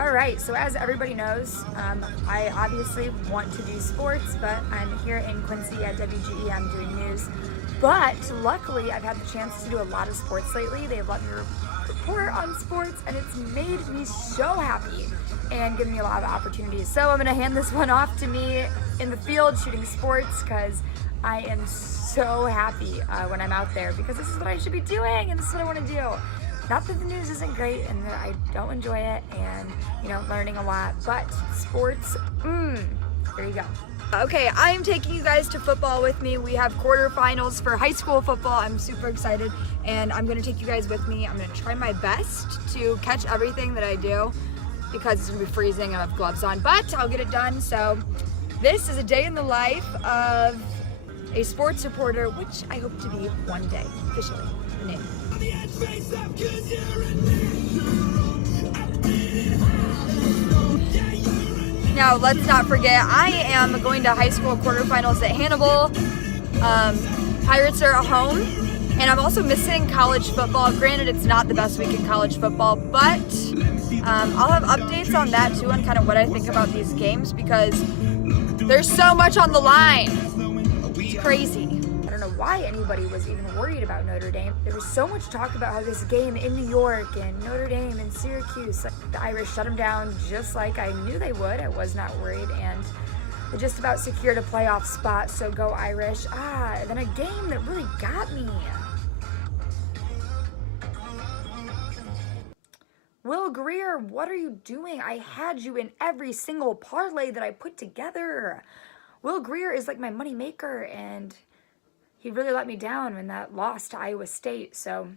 All right, so as everybody knows, I obviously want to do sports, but I'm here in Quincy at WGE. I'm doing news. But luckily, I've had the chance to do a lot of sports lately. They've let me report on sports, and it's made me so happy and given me a lot of opportunities. So I'm gonna hand this one off to me in the field shooting sports, because I am so happy when I'm out there, because this is what I should be doing and this is what I want to do. Not that the news isn't great and that I don't enjoy it and, learning a lot, but sports, there you go. Okay, I am taking you guys to football with me. We have quarterfinals for high school football. I'm super excited, and I'm gonna take you guys with me. I'm gonna try my best to catch everything that I do, because it's gonna be freezing and I have gloves on, but I'll get it done. So this is a day in the life of a sports reporter, which I hope to be one day, officially, the name. Now, let's not forget, I am going to high school quarterfinals at Hannibal. Pirates are at home, and I'm also missing college football. Granted, it's not the best week in college football, but I'll have updates on that too, on kind of what I think about these games, because there's so much on the line. It's crazy. I don't know why anybody was even worried about Notre Dame. There was so much talk about how this game in New York and Notre Dame and Syracuse, the Irish shut them down just like I knew they would. I was not worried, and they just about secured a playoff spot, so go Irish. Then a game that really got me. Will Greer, what are you doing? I had you in every single parlay that I put together. Will Greer is like my money maker, and he really let me down in that loss to Iowa State. So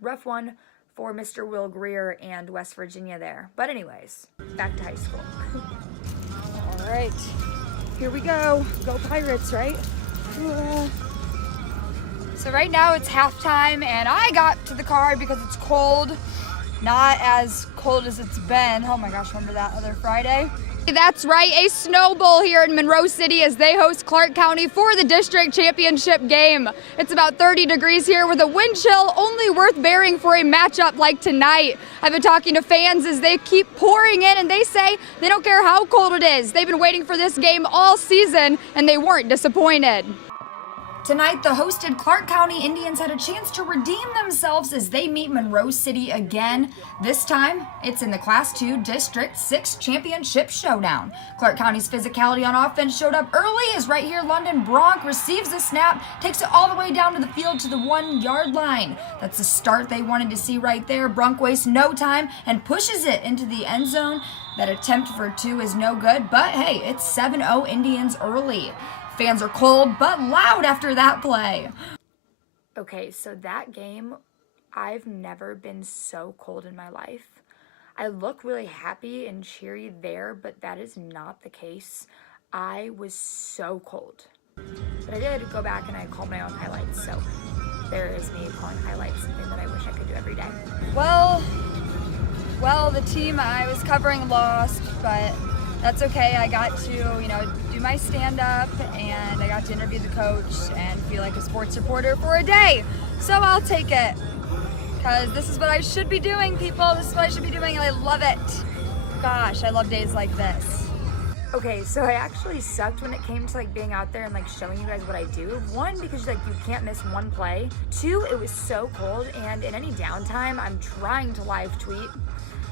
rough one for Mr. Will Greer and West Virginia there. But anyways, back to high school. All right, here we go. Go Pirates, right? So right now it's halftime, and I got to the car because it's cold. Not as cold as it's been. Oh my gosh, remember that other Friday? That's right, a snow bowl here in Monroe City as they host Clark County for the district championship game. It's about 30 degrees here with a wind chill only worth bearing for a matchup like tonight. I've been talking to fans as they keep pouring in, and they say they don't care how cold it is. They've been waiting for this game all season, and they weren't disappointed. Tonight, the hosted Clark County Indians had a chance to redeem themselves as they meet Monroe City again. This time, it's in the Class 2 District 6 Championship Showdown. Clark County's physicality on offense showed up early as right here London Bronk receives the snap, takes it all the way down to the field to the 1-yard line. That's the start they wanted to see right there. Bronk wastes no time and pushes it into the end zone. That attempt for 2 is no good, but hey, it's 7-0 Indians early. Fans are cold but loud after that play. Okay, so that game, I've never been so cold in my life. I look really happy and cheery there, but that is not the case. I was so cold. But I did go back and I called my own highlights, so there is me calling highlights, something that I wish I could do every day. Well, the team I was covering lost, but that's okay. I got to, do my stand-up, and I got to interview the coach and feel like a sports reporter for a day. So I'll take it, because this is what I should be doing, people. This is what I should be doing, and I love it. Gosh, I love days like this. Okay, so I actually sucked when it came to being out there and showing you guys what I do. One, because you can't miss one play. Two, it was so cold, and in any downtime, I'm trying to live tweet.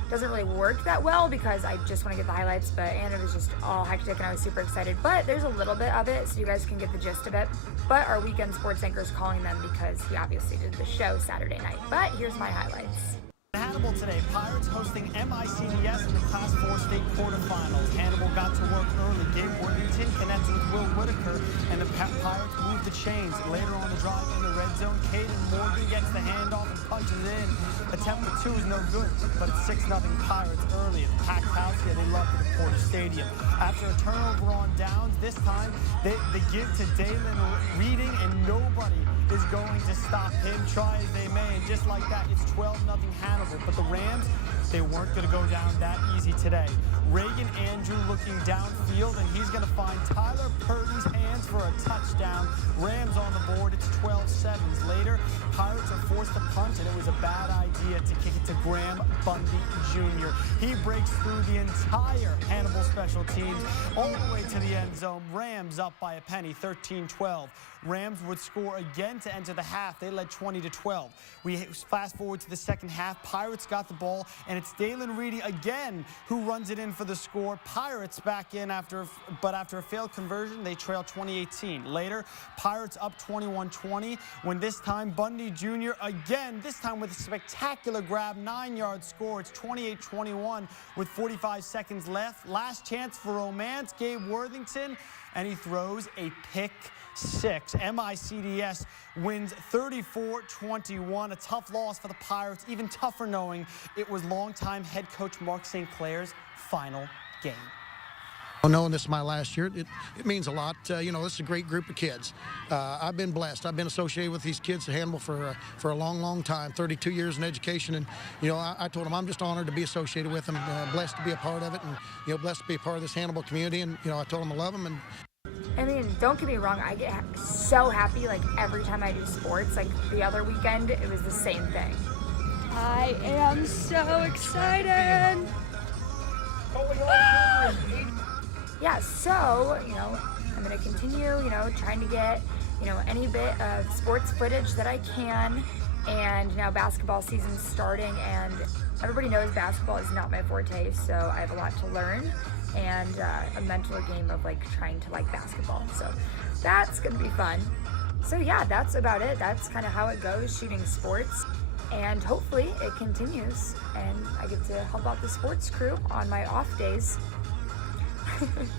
Doesn't really work that well because I just want to get the highlights, and it was just all hectic and I was super excited. But there's a little bit of it so you guys can get the gist of it. But our weekend sports anchor is calling them because he obviously did the show Saturday night. But here's my highlights. Hannibal today, Pirates hosting MICDS in the Class 4 state quarterfinals. Hannibal got to work early. Gabe Worthington connects with Will Whitaker, and the Pirates move the chains. Later on the drive in the red zone, Caden Morgan gets the handoff and punches in. Attempt for 2 is no good, but it's 6-0 Pirates early at the packed house. Yeah, they love it at Porter Stadium. After a turnover on downs, this time they give to Dalen Reading, and nobody is going to stop him, try as they may. And just like that, it's 12-0 Hannibal. But the Rams, they weren't going to go down that easy today. Reagan Andrew looking downfield, and he's going to find Tyler Purdy's hands for a touchdown. Rams on the board. It's 12-7. Later, Pirates are forced to punt, and it was a bad idea to kick it to Graham Bundy Jr. He breaks through the entire Hannibal special teams all the way to the end zone. Rams up by a penny, 13-12. Rams would score again to enter the half. They led 20-12. We fast forward to the second half. Pirates got the ball, and it's Dalen Reedy again who runs it in for the score. Pirates back in after a failed conversion, they trail 20-18. Later, Pirates up 21-20 when this time Bundy Jr. again, this time with a spectacular grab, 9-yard score. It's 28-21 with 45 seconds left. Last chance for romance, Gabe Worthington, and he throws a pick six. MICDS wins 34-21. A tough loss for the Pirates, even tougher knowing it was longtime head coach Mark St. Clair's final game. Knowing this is my last year, it means a lot. You know, this is a great group of kids. I've been blessed. I've been associated with these kids at Hannibal for a long, long time, 32 years in education. And, you know, I told them I'm just honored to be associated with them, blessed to be a part of it, and, you know, blessed to be a part of this Hannibal community. And, you know, I told them I love them. And I mean, don't get me wrong, I get so happy like every time I do sports. Like the other weekend, it was the same thing. I am so excited. Yeah, so, you know, I'm going to continue, you know, trying to get, you know, any bit of sports footage that I can. And now basketball season's starting, and everybody knows basketball is not my forte, so I have a lot to learn and a mental game of like trying to like basketball. So that's going to be fun. So yeah, that's about it. That's kind of how it goes, shooting sports. And hopefully it continues and I get to help out the sports crew on my off days.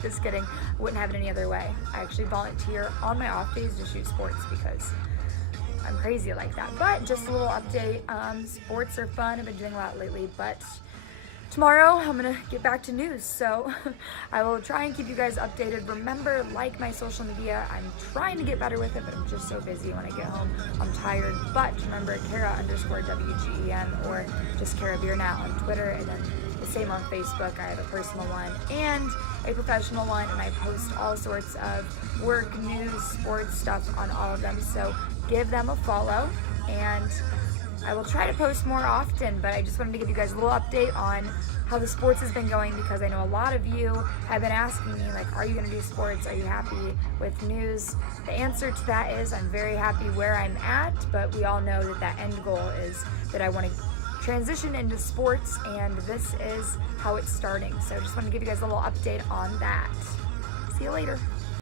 Just kidding. Wouldn't have it any other way. I actually volunteer on my off days to shoot sports because I'm crazy like that. But just a little update. Sports are fun. I've been doing a lot lately, but tomorrow I'm gonna get back to news. So I will try and keep you guys updated. Remember, like my social media. I'm trying to get better with it, but I'm just so busy when I get home. I'm tired. But remember, Kara_WGEM or just Kara Biernat on Twitter, and then the same on Facebook. I have a personal one and a professional one, and I post all sorts of work, news, sports stuff on all of them. So give them a follow, and I will try to post more often, but I just wanted to give you guys a little update on how the sports has been going, because I know a lot of you have been asking me, like, are you going to do sports? Are you happy with news? The answer to that is I'm very happy where I'm at, but we all know that that end goal is that I want to transition into sports, and this is how it's starting. So just want to give you guys a little update on that. See you later.